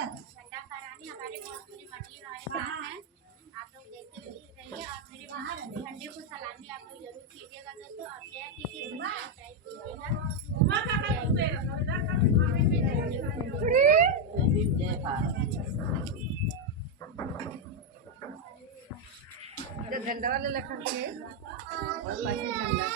झंडा फहराने हमारे बहुत पूरी मंडली हमारे साथ हैं। आप लोग देखते रहिए और मेरे झंडे को सलामी आप लोग जरूर कीजिएगा दोस्तों, और शेयर कीजिए, सब्सक्राइब कीजिएगा। जय भारत। झंडा वाले लखन के और पाछे झंडा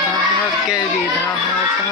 भाग्य विधाता